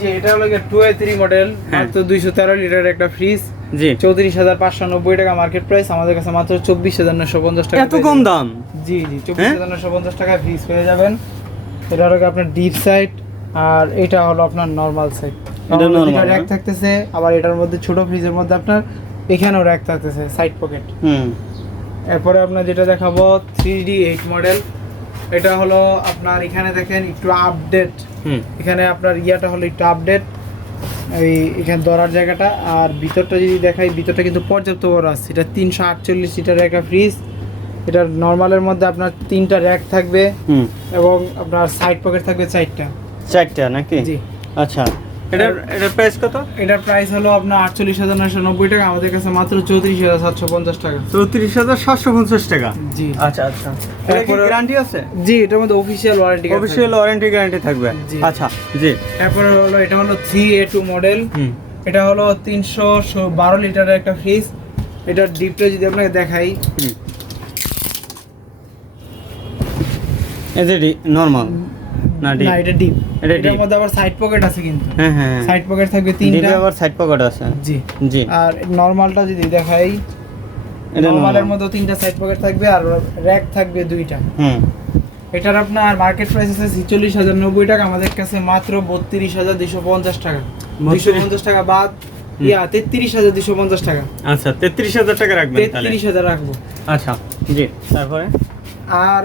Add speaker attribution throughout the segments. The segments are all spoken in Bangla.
Speaker 1: যে এটা হলো টু এ থ্রি মডেল। মাত্র দুইশো তেরো লিটার একটা ফ্রিজ
Speaker 2: জি।
Speaker 1: চৌত্রিশ হাজার পাঁচশো নব্বই টাকা মার্কেট প্রাইস আমাদের কাছে মাত্র চব্বিশ হাজার নশো পঞ্চাশ টাকা
Speaker 2: এত কম দাম?
Speaker 1: জি জি চব্বিশ
Speaker 2: হ্যাঁ?
Speaker 1: হাজার নশো পঞ্চাশ টাকা ফ্রিজ পেয়ে যাবেন। এটা হলো আপনার ডিপ সাইড আর এটা হলো আপনার নর্মাল সাইড
Speaker 2: এটা
Speaker 1: র্যাক? থাকতেছে আবার এটার মধ্যে ছোট ফ্রিজের মধ্যে আপনার এখানেও র্যাক থাকতেছে সাইড পকেট
Speaker 2: হুম।
Speaker 1: এরপরে আপনার যেটা দেখাবো থ্রি ডি এইট মডেল এটা হলো আপনার এখানে দেখেন একটু আপডেট
Speaker 2: হুম।
Speaker 1: এখানে আপনার ইয়াটা হলো একটু আপডেট এই এখানে ধরার জায়গাটা। আর ভিতরটা যদি দেখাই ভিতরটা কিন্তু পর্যাপ্ত বড় আছে। এটা তিনশো আটচল্লিশ সিটার একটা ফ্রিজ এটার নর্মালের মধ্যে আপনার তিনটা র্যাক থাকবে
Speaker 2: হুম।
Speaker 1: এবং আপনার সাইড পকেট থাকবে চারটা।
Speaker 2: চারটা নাকি?
Speaker 1: জি।
Speaker 2: আচ্ছা। এটার এটার প্রাইস কত?
Speaker 1: এটার প্রাইস হলো আপনার আটচল্লিশ হাজার নয়শো নব্বই টাকা আমাদের কাছে মাত্র চৌত্রিশ হাজার সাতশো পঞ্চাশ টাকা।
Speaker 2: চৌত্রিশ হাজার সাতশো পঞ্চাশ টাকা?
Speaker 1: জি।
Speaker 2: আচ্ছা আচ্ছা। গ্যারান্টি আছে?
Speaker 1: জি এটার মধ্যে official warranty
Speaker 2: official warranty guarantee থাকবে। আচ্ছা জি।
Speaker 1: তারপরে হলো এটা হলো থ্রি এ টু মডেল
Speaker 2: হুম।
Speaker 1: এটা হলো তিনশো বারো লিটারের একটা ফ্রিজ এটার ডিপটা যদি আপনাকে দেখাই।
Speaker 2: যে নর্মাল না
Speaker 1: না এটা ডিপ এটার মধ্যে আবার সাইড পকেট আছে কিন্তু।
Speaker 2: হ্যাঁ হ্যাঁ
Speaker 1: সাইড পকেট থাকবে
Speaker 2: ডিপে আবার সাইড পকেট আছে।
Speaker 1: জি।
Speaker 2: জি।
Speaker 1: আর নর্মালটা যদি দেখাই
Speaker 2: এটা
Speaker 1: মধ্যে তিনটা সাইড পকেট থাকবে আর র্যাক থাকবে দুইটা।
Speaker 2: হুম।
Speaker 1: এটার আপনার মার্কেট প্রাইস আছে ছিচল্লিশ হাজার নব্বই টাকা আমাদের কাছে মাত্র বত্রিশ হাজার দুশো পঞ্চাশ টাকা। দুশো পঞ্চাশ টাকা বাদ ইয়া তেত্রিশ হাজার দুশো পঞ্চাশ টাকা।
Speaker 2: আচ্ছা তেত্রিশ হাজার টাকা রাখবেন
Speaker 1: তেত্রিশ হাজার রাখব।
Speaker 2: আচ্ছা জি তারপরে?
Speaker 1: আর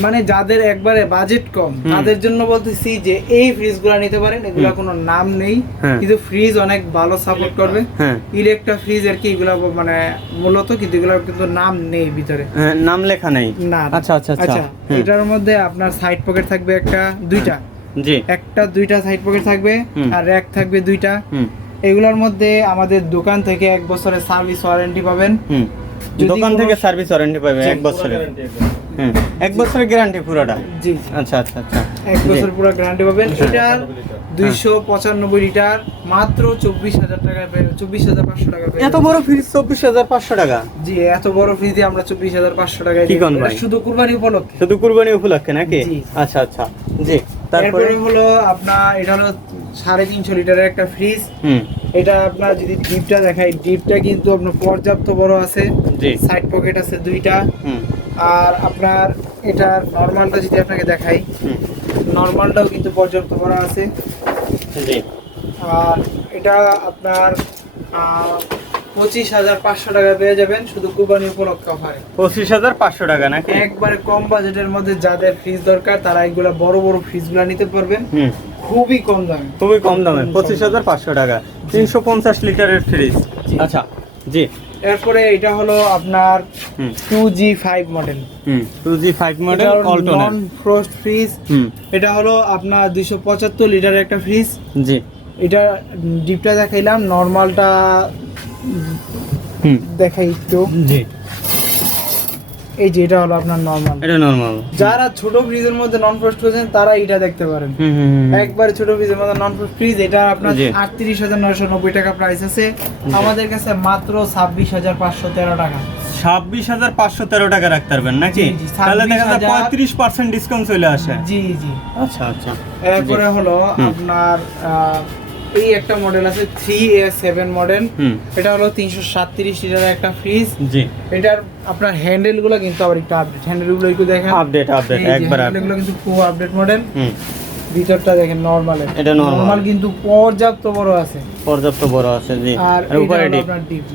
Speaker 1: মানে যাদের একবারে বাজেট কম তাদের জন্য বলতেছি যে এই ফ্রিজ ফ্রিজগুলো নিতে পারেন এগুলা কোনো নাম নেই।
Speaker 2: হ্যাঁ।
Speaker 1: কিন্তু ফ্রিজ অনেক ভালো সাপোর্ট করবে।
Speaker 2: হ্যাঁ।
Speaker 1: ইলেকট্রা ফ্রিজ আর কি এগুলো মানে মূলত কিন্তু এগুলো কিন্তু নাম নেই ভিতরে।
Speaker 2: হ্যাঁ, নাম লেখা নেই।
Speaker 1: না।
Speaker 2: আচ্ছা আচ্ছা আচ্ছা।
Speaker 1: আচ্ছা এটার মধ্যে আপনার সাইড পকেট থাকবে একটা দুইটা।
Speaker 2: জি।
Speaker 1: একটা দুইটা সাইড পকেট থাকবে আর র্যাক থাকবে দুইটা।
Speaker 2: হুম।
Speaker 1: এগুলোর মধ্যে আমাদের দোকান থেকে এক বছরের সার্ভিস ওয়ারেন্টি পাবেন।
Speaker 2: দোকান থেকে সার্ভিস ওয়ারেন্টি পাবে এক বছরের। হুম এক বছরের গ্যারান্টি পুরোটা?
Speaker 1: জি।
Speaker 2: আচ্ছা আচ্ছা আচ্ছা।
Speaker 1: এক বছর পুরো গ্যারান্টি পাবেন।
Speaker 2: হ্যাঁ।
Speaker 1: এটার দুইশো পঁচানব্বই লিটার মাত্র চব্বিশ হাজার টাকা চব্বিশ হাজার পাঁচশো টাকা
Speaker 2: এত বড় ফ্রিজ চব্বিশ হাজার পাঁচশো টাকা?
Speaker 1: জি এত বড় ফ্রিজে আমরা চব্বিশ হাজার পাঁচশো টাকায়
Speaker 2: কি
Speaker 1: দিই।
Speaker 2: কোন
Speaker 1: এটা
Speaker 2: ভাই?
Speaker 1: শুধু কুরবানি উপলক্ষে।
Speaker 2: শুধু কুরবানি উপলক্ষে নাকি?
Speaker 1: জি।
Speaker 2: আচ্ছা আচ্ছা। জি তারপরে?
Speaker 1: তারপরে হলো আপনার এটা হলো সাড়ে তিনশো লিটারের একটা ফ্রিজ
Speaker 2: হুম।
Speaker 1: এটা আপনার যদি ডিপটা দেখাই ডিপটা কিন্তু আপনার পর্যাপ্ত বড় আছে
Speaker 2: জি।
Speaker 1: সাইড পকেট আছে দুইটা।
Speaker 2: হুম।
Speaker 1: আর আপনার এটার নর্মালটা যদি আপনাকে দেখাই
Speaker 2: হুম।
Speaker 1: নর্মালটাও কিন্তু পর্যাপ্ত বড় আছে।
Speaker 2: জি।
Speaker 1: আর এটা আপনার পঁচিশ হাজার পাঁচশো টাকা পেয়ে যাবেন শুধু কুরবানি উপলক্ষে অফারে
Speaker 2: পঁচিশ হাজার পাঁচশো টাকা নাকি?
Speaker 1: একবারে কম বাজেটের মধ্যে যাদের ফ্রিজ দরকার তারা এগুলা বড় বড় ফ্রিজগুলো নিতে পারবেন। খুবই কম দামে।
Speaker 2: খুবই কম দামে পঁচিশ হাজার পাঁচশো টাকা। তিনশো পঞ্চাশ লিটারের ফ্রিজ আচ্ছা জি।
Speaker 1: এরপরে এটা হলো আপনার টু জি ফাইভ মডেল
Speaker 2: হুম two G five model
Speaker 1: non frost fridge এটা হলো আপনার দুইশো পঁচাত্তর লিটারের একটা ফ্রিজ
Speaker 2: জি।
Speaker 1: এটা ডিপটা দেখাইলাম নর্মালটা দেখাই একটু।
Speaker 2: জি।
Speaker 1: এই যে এটা হলো আপনার নর্মাল
Speaker 2: এটা নর্মাল
Speaker 1: যারা ছোট ফ্রিজের মধ্যে নন ফ্রস্ট করছেন তারা এটা দেখতে পারেন। একবার ছোট ফ্রিজের মধ্যে নন ফ্রস্ট ফ্রিজ এটা আপনার
Speaker 2: জি।
Speaker 1: আটত্রিশ হাজার নয়শো নব্বই টাকা প্রাইস আছে। আমাদের কাছে মাত্র ছাব্বিশ হাজার পাঁচশো তেরো টাকা।
Speaker 2: ছাব্বিশ হাজার পাঁচশো তেরো টাকা রাখতে পারবেন নাকি? তাহলে দেখা যায় পঁয়ত্রিশ পার্সেন্ট ডিসকাউন্ট চলে আসে।
Speaker 1: জি জি।
Speaker 2: আচ্ছা আচ্ছা।
Speaker 1: এরপরে হলো আপনার আহ, এই একটা মডেল আছে থ্রি এ সেভেন মডেল এটা হলো তিনশো সাতত্রিশ লিটারের একটা ফ্রিজ
Speaker 2: জি।
Speaker 1: এটার আপনার হ্যান্ডেলগুলো কিন্তু আবার একটু আপডেট হ্যান্ডেলগুলো একটু দেখেন।
Speaker 2: আপডেট আপডেট একবার
Speaker 1: handle গুলো কিন্তু খুব আপডেট মডেল
Speaker 2: হুম।
Speaker 1: ভিতরটা দেখেন নর্মাল
Speaker 2: এটা।
Speaker 1: নর্মাল কিন্তু পর্যাপ্ত বড় আছে।
Speaker 2: পর্যাপ্ত বড় আছে জি।
Speaker 1: আর
Speaker 2: উপরে ডিপ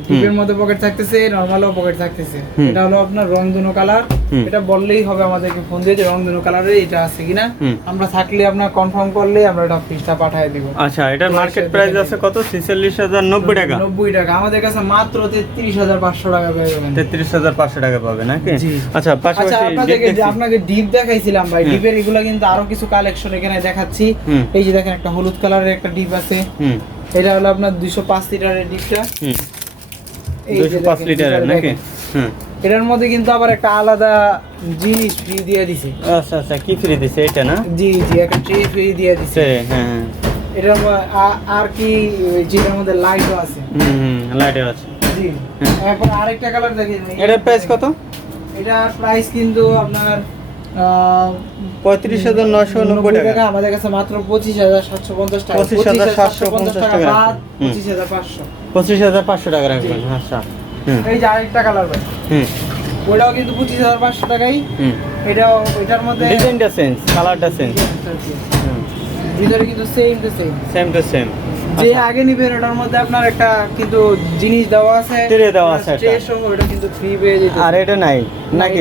Speaker 1: ডিপের মধ্যে পকেট থাকতেছে নর্মালও পকেট থাকতেছে। এটা হলো আপনার রংধনু কালার এটা বললেই হবে আমাদেরকে ফোন দিয়ে যে রংধনু কালারে এটা আছে কিনা। আমরা থাকলে আপনার কনফার্ম করলে আমরা এটা পিসটা পাঠিয়ে দিব।
Speaker 2: আচ্ছা এটার মার্কেট প্রাইস আছে কত? ছেচল্লিশ হাজার নব্বই টাকা।
Speaker 1: নব্বই টাকা। আমাদের কাছে মাত্র তেত্রিশ হাজার পাঁচশো টাকা পেয়ে যাবেন।
Speaker 2: তেত্রিশ হাজার পাঁচশো টাকা পাবে নাকি? আচ্ছা
Speaker 1: আচ্ছা
Speaker 2: পাশাপাশি দেখছি।
Speaker 1: আপনাকে ডিপ দেখাইছিলাম ভাই। ডিপের এগুলো কিন্তু আরও কিছু কালেকশন এখানে দেখাচ্ছি। এই যে দেখেন একটা হলুদ কালারের একটা ডিপ আছে। এটা হলো আপনার দুইশো পাঁচ লিটারের ডিপটা।
Speaker 2: পাঁচ লিটারের নাকি?
Speaker 1: এটার মধ্যে কিন্তু আবার একটা আলাদা জিনিস ফ্রি দিয়ে দিছে।
Speaker 2: আচ্ছা আচ্ছা কি ফ্রি দিছে? এটা না?
Speaker 1: জি জি একটা ট্রে ফ্রি দিয়ে দিছে।
Speaker 2: হ্যাঁ হ্যাঁ।
Speaker 1: এটার আর কি যেটার মধ্যে লাইটও আছে।
Speaker 2: হুম হুম লাইটের আছে।
Speaker 1: জি।
Speaker 2: হুম।
Speaker 1: এখন আরেকটা কালার দেখেন।
Speaker 2: এটার প্রাইস কত?
Speaker 1: এটার প্রাইস কিন্তু আপনার
Speaker 2: পঁয়ত্রিশ হাজার নয়শো নব্বই টাকা।
Speaker 1: আমাদের কাছে মাত্র পঁচিশ হাজার সাতশো পঞ্চাশ টাকা।
Speaker 2: 25,750 টাকা।
Speaker 1: বাদ
Speaker 2: হুম।
Speaker 1: পঁচিশ হাজার পাঁচশো।
Speaker 2: পঁচিশ হাজার পাঁচশো টাকা রাখবেন আচ্ছা।
Speaker 1: এই যে আরেকটা কালার ভাই।
Speaker 2: হুম।
Speaker 1: ওটাও কিন্তু পঁচিশ হাজার পাঁচশো টাকাই।
Speaker 2: হুম।
Speaker 1: এটাও এটার মধ্যে
Speaker 2: ডিজাইনটা চেঞ্জ কালারটা চেঞ্জ
Speaker 1: ভিতরে কিন্তু same to same
Speaker 2: same to same
Speaker 1: যে আগে নিবেন ওটার মধ্যে আপনার একটা কিন্তু জিনিস দেওয়া আছে।
Speaker 2: ট্রে দেওয়া আছে
Speaker 1: ট্রে সহ ওটা কিন্তু ফ্রি পেয়ে যেতে
Speaker 2: আর এটা নাই নাকি।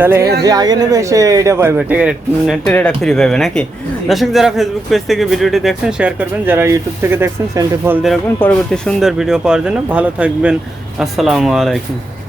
Speaker 2: তাহলে
Speaker 1: যে আগে
Speaker 2: নেবে সে এটা পাইবে ট্রেটা ফ্রি পাবে নাকি? দর্শক যারা ফেসবুক পেজ থেকে ভিডিওটি দেখছেন শেয়ার করবেন। যারা ইউটিউব থেকে দেখছেন চ্যানেলটি ফলো দিয়ে রাখবেন। পরবর্তী সুন্দর ভিডিও পাওয়ার জন্য ভালো থাকবেন। আসসালামু আলাইকুম।